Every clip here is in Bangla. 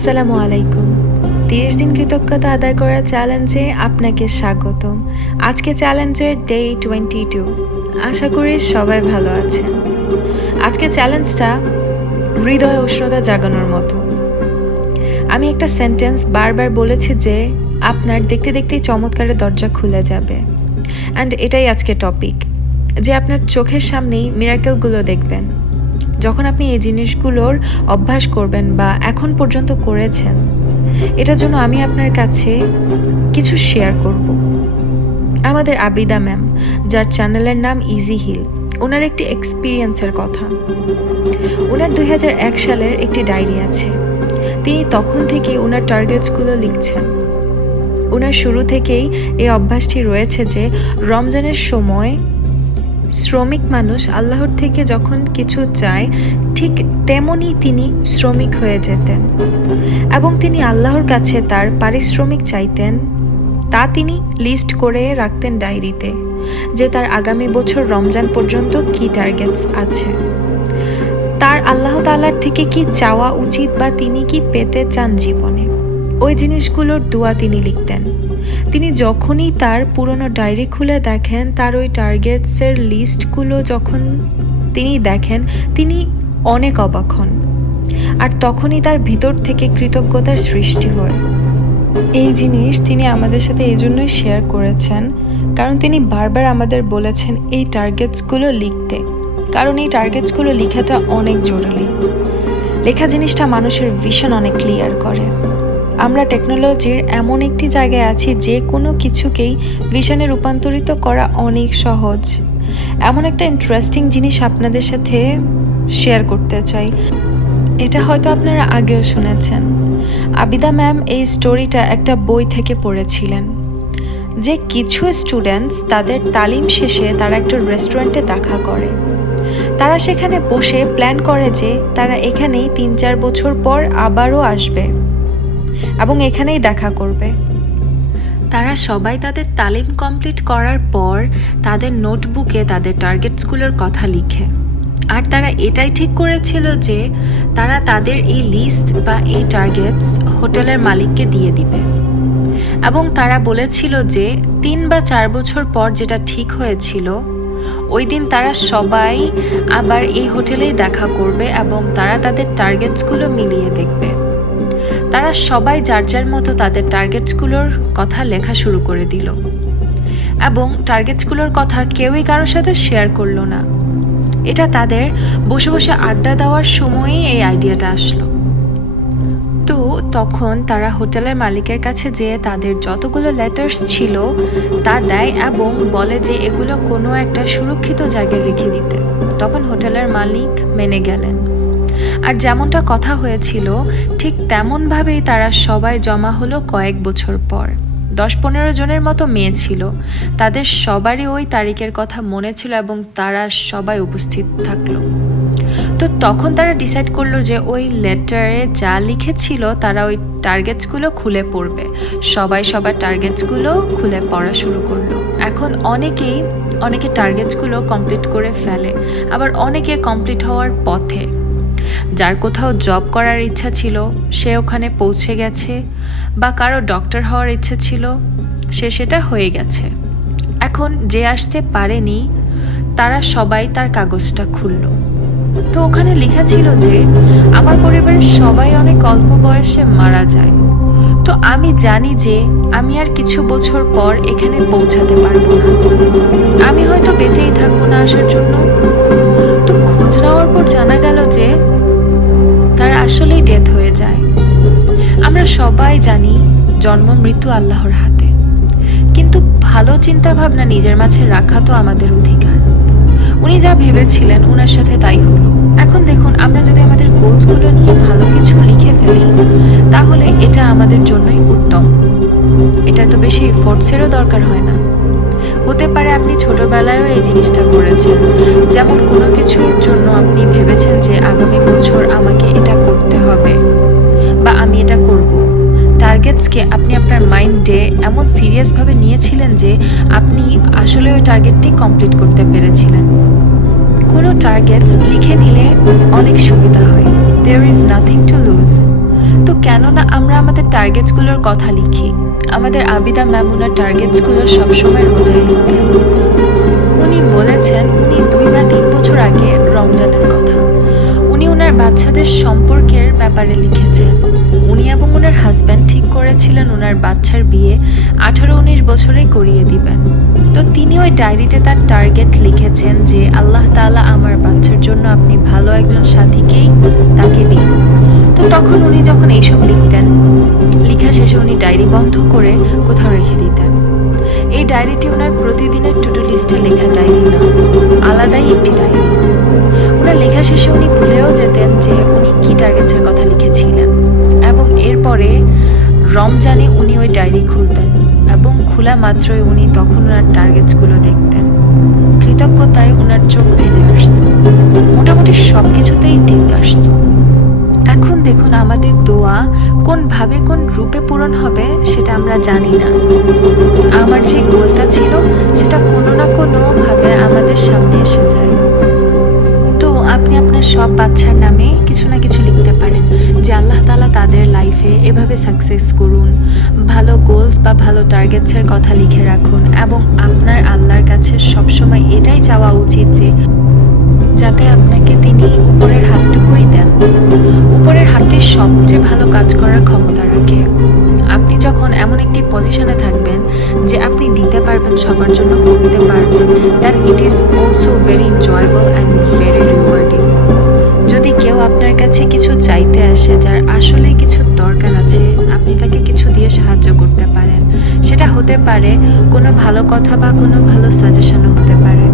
আসসালামু আলাইকুম। 30 দিন কৃতজ্ঞতা আদায় করার চ্যালেঞ্জে আপনাকে স্বাগতম। আজকে চ্যালেঞ্জের ডে 22। আশা করি সবাই ভালো আছেন। আজকে চ্যালেঞ্জটা হৃদয় উষ্ণতা জাগানোর মতো। আমি একটা সেন্টেন্স বারবার বলেছি যে আপনার দেখতে দেখতেই চমৎকারের দরজা খুলে যাবে। অ্যান্ড এটাই আজকে টপিক, যে আপনার চোখের সামনেই মিরাকেলগুলো দেখবেন। যখন আপনি এই জিনিসগুলোর অভ্যাস করবেন বা এখন পর্যন্ত করেছেন, এটার জন্য আমি আপনার কাছে কিছু শেয়ার করব। আমাদের আবিদা ম্যাম, যার চ্যানেলের নাম ইজি হিল, ওনার একটি এক্সপিরিয়েন্সের কথা। ওনার 2001 সালের একটি ডায়েরি আছে। তিনি তখন থেকে ওনার টার্গেটসগুলো লিখছেন। ওনার শুরু থেকেই এই অভ্যাসটি রয়েছে যে রমজানের সময় শ্রমিক মানুষ আল্লাহর থেকে যখন কিছু চায়, ঠিক তেমনই তিনি শ্রমিক হয়ে যেতেন এবং তিনি আল্লাহর কাছে তার পারিশ্রমিক চাইতেন। তা তিনি লিস্ট করে রাখতেন ডায়েরিতে, যে তার আগামী বছর রমজান পর্যন্ত কি টার্গেটস আছে, তার আল্লাহ তাআলার থেকে কি চাওয়া উচিত বা তিনি কি পেতে চান জীবনে। ওই জিনিসগুলোর দোয়া তিনি লিখতেন। তিনি যখনই তার পুরনো ডায়েরি খুলে দেখেন, তার ওই টার্গেটসের লিস্টগুলো যখন তিনি দেখেন, তিনি অনেক অবাক হন। আর তখনই তার ভিতর থেকে কৃতজ্ঞতার সৃষ্টি হয়। এই জিনিস তিনি আমাদের সাথে এই জন্যই শেয়ার করেছেন, কারণ তিনি বারবার আমাদের বলেছেন এই টার্গেটসগুলো লিখতে, কারণ এই টার্গেটসগুলো লেখাটা অনেক জরুরি। লেখা জিনিসটা মানুষের ভিশন অনেক ক্লিয়ার করে। আমরা টেকনোলজির এমন একটি জায়গায় আছি যে কোনো কিছুকেই ভিশনে রূপান্তরিত করা অনেক সহজ। এমন একটা ইন্টারেস্টিং জিনিস আপনাদের সাথে শেয়ার করতে চাই। এটা হয়তো আপনারা আগেও শুনেছেন। আবিদা ম্যাম এই স্টোরিটা একটা বই থেকে পড়েছিলেন, যে কিছু স্টুডেন্টস তাদের তালিম শেষে তারা একটা রেস্টুরেন্টে দেখা করে। তারা সেখানে বসে প্ল্যান করে যে তারা এখানেই 3-4 বছর পর আবারও আসবে এবং এখানেই দেখা করবে। তারা সবাই তাদের তালিম কমপ্লিট করার পর তাদের নোটবুকে তাদের টার্গেটসগুলোর কথা লিখে। আর তারা এটাই ঠিক করেছিল যে তারা তাদের এই লিস্ট বা এই টার্গেটস হোটেলের মালিককে দিয়ে দিবে। এবং তারা বলেছিল যে 3 বা 4 বছর পর যেটা ঠিক হয়েছিল, ওই দিন তারা সবাই আবার এই হোটেলেই দেখা করবে এবং তারা তাদের টার্গেটসগুলো মিলিয়ে দেখবে। তারা সবাই যার যার মতো তাদের টার্গেটসগুলোর কথা লেখা শুরু করে দিল এবং টার্গেটসগুলোর কথা কেউই কারোর সাথে শেয়ার করলো না। এটা তাদের বসে বসে আড্ডা দেওয়ার সময়ই এই আইডিয়াটা আসলো। তো তখন তারা হোটেলের মালিকের কাছে যেয়ে তাদের যতগুলো লেটার্স ছিল তা দেয় এবং বলে যে এগুলো কোনো একটা সুরক্ষিত জায়গায় রেখে দিতে। তখন হোটেলের মালিক মেনে গেলেন। আর যেমনটা কথা হয়েছিল ঠিক তেমনভাবেই তারা সবাই জমা হলো কয়েক বছর পর। 10-15 জনের মতো মেয়ে ছিল। তাদের সবারই ওই তারিখের কথা মনে ছিল এবং তারা সবাই উপস্থিত থাকলো। তো তখন তারা ডিসাইড করলো যে ওই লেটারে যা লিখেছিল তারা ওই টার্গেটসগুলো খুলে পড়বে। সবাই সবার টার্গেটসগুলো খুলে পড়া শুরু করলো। এখন অনেকে টার্গেটসগুলো কমপ্লিট করে ফেলে, আবার অনেকে কমপ্লিট হওয়ার পথে। যার কোথাও জব করার ইচ্ছা ছিল সে ওখানে পৌঁছে গেছে, বা কারো ডক্টর হওয়ার ইচ্ছা ছিল সে সেটা হয়ে গেছে। এখন যে আসতে পারেনি তারা সবাই তার কাগজটা খুলল। তো ওখানে লেখা ছিল যে আমার পরিবারের সবাই অনেক অল্প বয়সে মারা যায়। তো আমি জানি যে আমি আর কিছু বছর পর এখানে পৌঁছাতে পারবো না, আমি হয়তো বেঁচেই থাকবো না আসার জন্য। তো খোঁজ নেওয়ার পর জানা গেল যে তারা আসলেই ডেথ হয়ে যায়। আমরা সবাই জানি জন্ম মৃত্যু আল্লাহর হাতে, কিন্তু ভালো চিন্তা ভাবনা নিজের মাঝে রাখা তো আমাদের অধিকার। উনি যা ভেবেছিলেন ওনার সাথে তাই হলো। এখন দেখুন, আমরা যদি আমাদের গোলসগুলো নিয়ে ভালো কিছু লিখে ফেলি তাহলে এটা আমাদের জন্যই উত্তম। এটা তো বেশি এফোর্টসেরও দরকার হয় না। হতে পারে আপনি ছোটবেলায়ও এই জিনিসটা করেছেন, যেমন কোনো কিছুর জন্য আপনি ভেবেছেন যে আগামী বছর আমাকে এটা করতে হবে বা আমি এটা করব। টার্গেটসকে আপনি আপনার মাইন্ডে এমন সিরিয়াসভাবে নিয়েছিলেন যে আপনি আসলে ওই টার্গেটটি কমপ্লিট করতে পেরেছিলেন। কোনো টার্গেটস লিখে নিলে অনেক সুবিধা হয়। There is nothing to lose. তো কেননা আমরা আমাদের টার্গেটসগুলোর কথা লিখি। আমাদের আবিদা ম্যাম ওনার টার্গেটসগুলো সবসময় রোজায় লিখতেন। উনি বলেছেন উনি 2 বা 3 বছর আগে রমজানের কথা উনি ওনার বাচ্চাদের সম্পর্কের ব্যাপারে লিখেছেন। উনি এবং ওনার হাজব্যান্ড ঠিক করেছিলেন ওনার বাচ্চার বিয়ে 18-19 বছরেই করিয়ে দিবেন। তো তিনি ওই ডায়েরিতে তার টার্গেট লিখেছেন যে আল্লাহ তাআলা আমার বাচ্চার জন্য আপনি ভালো একজন সাথীকেই তাকে দিন। তো তখন উনি যখন এইসব লিখতেন, লেখা শেষে উনি ডায়েরি বন্ধ করে কোথাও রেখে দিতেন। এই ডায়েরিটি ওনার প্রতিদিনের টু ডু লিস্টে লেখা ডায়েরি না, আলাদাই একটি ডায়েরি। ওনার লেখা শেষে উনি ভুলেও যেতেন যে উনি কী টার্গেটসের কথা লিখেছিলেন, এবং এরপরে রমজানে উনি ওই ডায়েরি খুলতেন এবং খোলা মাত্রই উনি তখন ওনার টার্গেটসগুলো দেখতেন। কৃতজ্ঞতায় ওনার চোখ ভিজে আসত, মোটামুটি সব কিছুতেই টিক আসত। এখন দেখুন আমাদের দোয়া কোনভাবে কোন রূপে পূরণ হবে সেটা আমরা জানি না। আমার যে গোলটা ছিল সেটা কোনো না কোনোভাবে আমাদের সামনে এসে যায়। তো আপনি আপনার সব বাচ্চার নামে কিছু না কিছু লিখতে পারেন যে আল্লাহ তাআলা তাদের লাইফে এভাবে সাকসেস করুন, ভালো গোলস বা ভালো টার্গেটসের কথা লিখে রাখুন, এবং আপনার আল্লাহর কাছে সবসময় এটাই চাওয়া উচিত যে যাতে আপনাকে তিনি উপরের হাতটুকুই দেন। উপরের হাতটি সবচেয়ে ভালো কাজ করার ক্ষমতা রাখে। আপনি যখন এমন একটি পজিশনে থাকবেন যে আপনি দিতে পারবেন, সবার জন্য করতে পারবেন, that it is also very enjoyable and very rewarding. যদি কেউ আপনার কাছে কিছু চাইতে আসে যার আসলেই কিছু দরকার আছে, আপনি তাকে কিছু দিয়ে সাহায্য করতে পারেন। সেটা হতে পারে কোনো ভালো কথা বা কোনো ভালো সাজেশনও হতে পারে।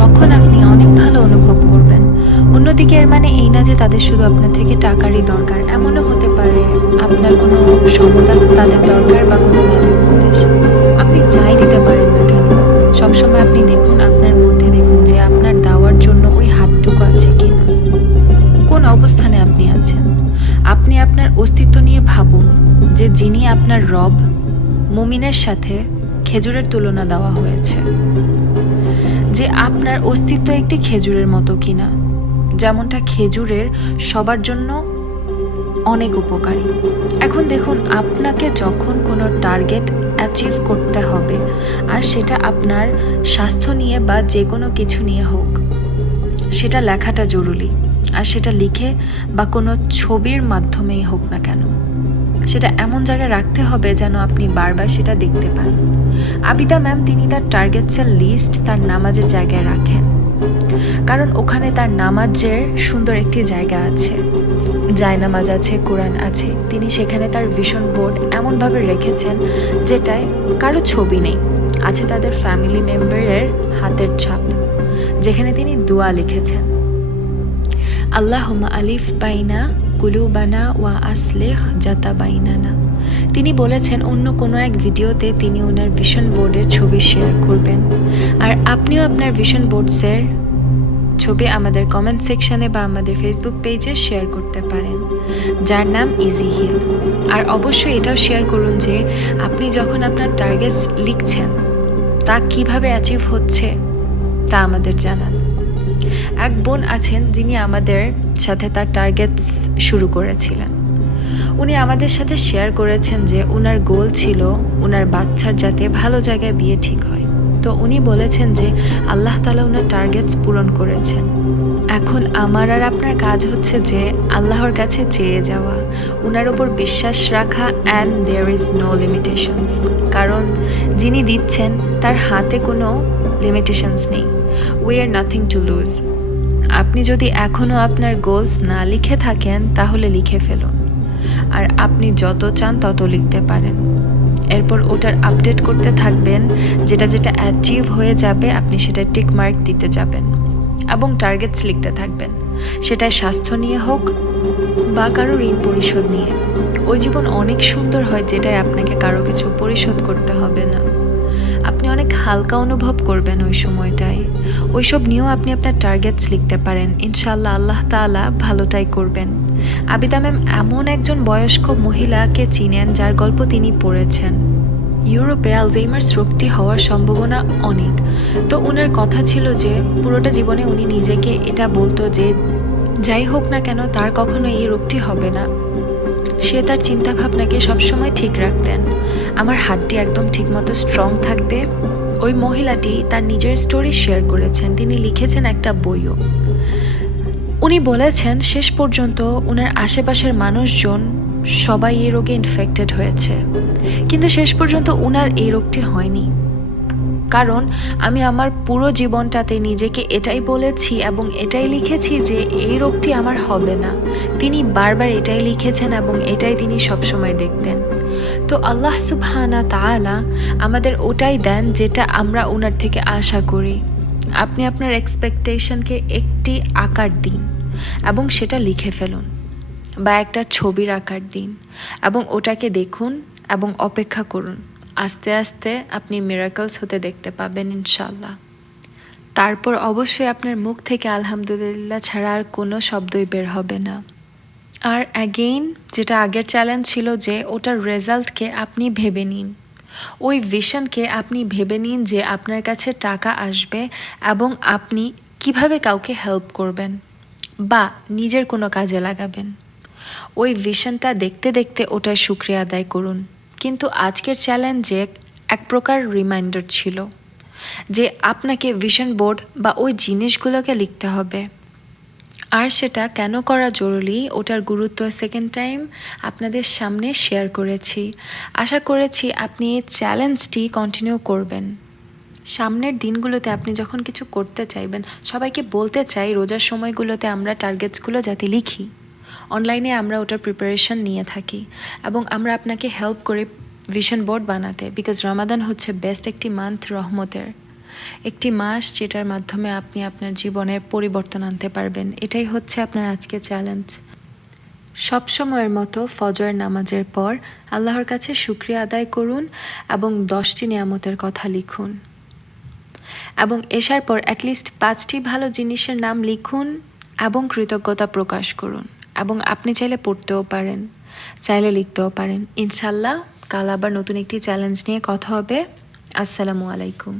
তখন আপনি অনেক ভালো অনুভব করবেন। অন্যদিকে এর মানে এই না যে তাদের শুধু আপনার থেকে টাকারই দরকার, এমনও হতে পারে আপনার কোনো সমাধান তাদের দরকার বা কোনো ভালো উপদেশ। আপনি যাই দিতে পারেন না কেন, সবসময় আপনি দেখুন আপনার মধ্যে, দেখুন যে আপনার দেওয়ার জন্য ওই হাতটুকু আছে কিনা, কোন অবস্থানে আপনি আছেন। আপনি আপনার অস্তিত্ব নিয়ে ভাবুন যে যিনি আপনার রব, মুমিনের সাথে খেজুরের তুলনা দেওয়া হয়েছে, যে আপনার অস্তিত্ব একটি খেজুরের মতো কিনা, যেমনটা খেজুরের সবার জন্য অনেক উপকারী। এখন দেখুন আপনাকে যখন কোনো টার্গেট অ্যাচিভ করতে হবে, আর সেটা আপনার স্বাস্থ্য নিয়ে বা যে কোনো কিছু নিয়ে হোক, সেটা লেখাটা জরুরি। আর সেটা লিখে বা কোনো ছবির মাধ্যমেই হোক না কেন, সেটা এমন জায়গায় রাখতে হবে যেন আপনি বারবার সেটা দেখতে পান। আবিদা ম্যাম তিনি তার টার্গেটসের লিস্ট তার নামাজের জায়গায় রাখেন, কারণ ওখানে তার নামাজের সুন্দর একটি জায়গা আছে, জায়নামাজ আছে, কোরআন আছে। তিনি সেখানে তার ভিশন বোর্ড এমনভাবে রেখেছেন যেটায় কারো ছবি নেই, আছে তাদের ফ্যামিলি মেম্বারের হাতের ছাপ, যেখানে তিনি দোয়া লিখেছেন, আল্লাহুম্মা আলিফ বাইনা কুলুবানা ওয়া আসলিহ জাতা বাইনানা। তিনি বলেছেন অন্য কোনো এক ভিডিওতে তিনি ওনার ভিশন বোর্ডের ছবি শেয়ার করবেন, আর আপনিও আপনার ভিশন বোর্ডসের ছবি আমাদের কমেন্ট সেকশনে বা আমাদের ফেসবুক পেজে শেয়ার করতে পারেন, যার নাম ইজি হিল। আর অবশ্যই এটাও শেয়ার করুন যে আপনি যখন আপনার টার্গেটস লিখছেন তা কিভাবে অ্যাচিভ হচ্ছে তা আমাদের জানান। এক বোন আছেন যিনি আমাদের সাথে তার টার্গেটস শুরু করেছিলেন। উনি আমাদের সাথে শেয়ার করেছেন যে ওনার গোল ছিল ওনার বাচ্চার যাতে ভালো জায়গায় বিয়ে ঠিক হয়। তো উনি বলেছেন যে আল্লাহ তাআলা ওনার টার্গেটস পূরণ করেছেন। এখন আমার আর আপনার কাজ হচ্ছে যে আল্লাহর কাছে চেয়ে যাওয়া, ওনার ওপর বিশ্বাস রাখা, and there is no limitations. কারণ যিনি দিচ্ছেন তার হাতে কোনো লিমিটেশনস নেই। We are nothing to lose. আপনি যদি এখনও আপনার গোলস না লিখে থাকেন তাহলে লিখে ফেলুন, আর আপনি যত চান তত লিখতে পারেন। এরপর ওটার আপডেট করতে থাকবেন, যেটা যেটা অ্যাচিভ হয়ে যাবে আপনি সেটা টিক মার্ক দিতে যাবেন এবং টার্গেটস লিখতে থাকবেন, সেটাই স্বাস্থ্য নিয়ে হোক বা কারো ঋণ পরিশোধ নিয়ে। ওই জীবন অনেক সুন্দর হয় যেটাই আপনাকে কারো কিছু পরিশোধ করতে হবে না। আপনি অনেক হালকা অনুভব করবেন ওই সময়টায়। ওইসব নিয়েও আপনি আপনার টার্গেটস লিখতে পারেন। ইনশাআল্লাহ আল্লাহ তাআলা ভালোটাই করবেন। আবিদা ম্যাম এমন একজন বয়স্ক মহিলাকে চিনেন যার গল্প তিনি পড়েছেন। ইউরোপে আলজাইমার্স রোগটি হওয়ার সম্ভাবনা অনেক। তো ওনার কথা ছিল যে পুরোটা জীবনে উনি নিজেকে এটা বলতো যে যাই হোক না কেন তার কখনো এই রোগটি হবে না। সে তার চিন্তাভাবনাকে সবসময় ঠিক রাখতেন। আমার হাতটি একদম ঠিকমতো স্ট্রং থাকবে। ওই মহিলাটি তার নিজের স্টোরি শেয়ার করেছেন, তিনি লিখেছেন একটা বইও। উনি বলেছেন শেষ পর্যন্ত ওনার আশেপাশের মানুষজন সবাই এই রোগে ইনফেক্টেড হয়েছে, কিন্তু শেষ পর্যন্ত ওনার এই রোগটি হয়নি। কারণ আমি আমার পুরো জীবনটাতে নিজেকে এটাই বলেছি এবং এটাই লিখেছি যে এই রোগটি আমার হবে না। তিনি বারবার এটাই লিখেছেন এবং এটাই তিনি সবসময় দেখতেন। তো আল্লাহ সুবহানাহু তাআলা আমাদের ওটাই দেন যেটা আমরা ওনার থেকে আশা করি। আপনি আপনার এক্সপেকটেশনকে একটি আকার দিন এবং সেটা লিখে ফেলুন, বা একটা ছবির আকার দিন এবং ওটাকে দেখুন এবং অপেক্ষা করুন। আস্তে আস্তে আপনি মিরাকলস হতে দেখতে পাবেন ইনশাল্লাহ। তারপর অবশ্যই আপনার মুখ থেকে আলহামদুলিল্লাহ ছাড়া আর কোনো শব্দই বের হবে না। আর অ্যাগেইন, যেটা আগের চ্যালেঞ্জ ছিল যে ওটার রেজাল্টকে আপনি ভেবে নিন, ওই ভিশনকে আপনি ভেবে নিন যে আপনার কাছে টাকা আসবে এবং আপনি কিভাবে কাউকে হেল্প করবেন বা নিজের কোনো কাজে লাগাবেন। ওই ভিশনটা দেখতে দেখতে ওটার শুকরিয়া আদায় করুন। কিন্তু আজকের চ্যালেঞ্জে এক প্রকার রিমাইন্ডার ছিল যে আপনাকে ভিশন বোর্ড বা ওই জিনিসগুলোকে লিখতে হবে। আর সেটা কেন করা জরুরি, ওটার গুরুত্ব সেকেন্ড টাইম আপনাদের সামনে শেয়ার করেছি। আশা করেছি আপনি এই চ্যালেঞ্জটি কন্টিনিউ করবেন। সামনের দিনগুলোতে আপনি যখন কিছু করতে চাইবেন, সবাইকে বলতে চাই রোজার সময়গুলোতে আমরা টার্গেটসগুলো যাতে লিখি। অনলাইনে আমরা ওটার প্রিপারেশন নিয়ে থাকি এবং আমরা আপনাকে হেল্প করে ভিশন বোর্ড বানাতে, বিকজ রমাদান হচ্ছে বেস্ট একটি মান্থ, রহমতের একটি মাস, যেটার মাধ্যমে আপনি আপনার জীবনের পরিবর্তন আনতে পারবেন। এটাই হচ্ছে আপনার আজকে চ্যালেঞ্জ। সব সময়ের মতো ফজর নামাজের পর আল্লাহর কাছে শুকরিয়া আদায় করুন এবং 10টি নিয়ামতের কথা লিখুন এবং এশার পর অ্যাটলিস্ট 5টি ভালো জিনিসের নাম লিখুন এবং কৃতজ্ঞতা প্রকাশ করুন। এবং আপনি চাইলে পড়তেও পারেন, চাইলে লিখতেও পারেন। ইনশাল্লাহ কাল আবার নতুন একটি চ্যালেঞ্জ নিয়ে কথা হবে। আসসালামু আলাইকুম।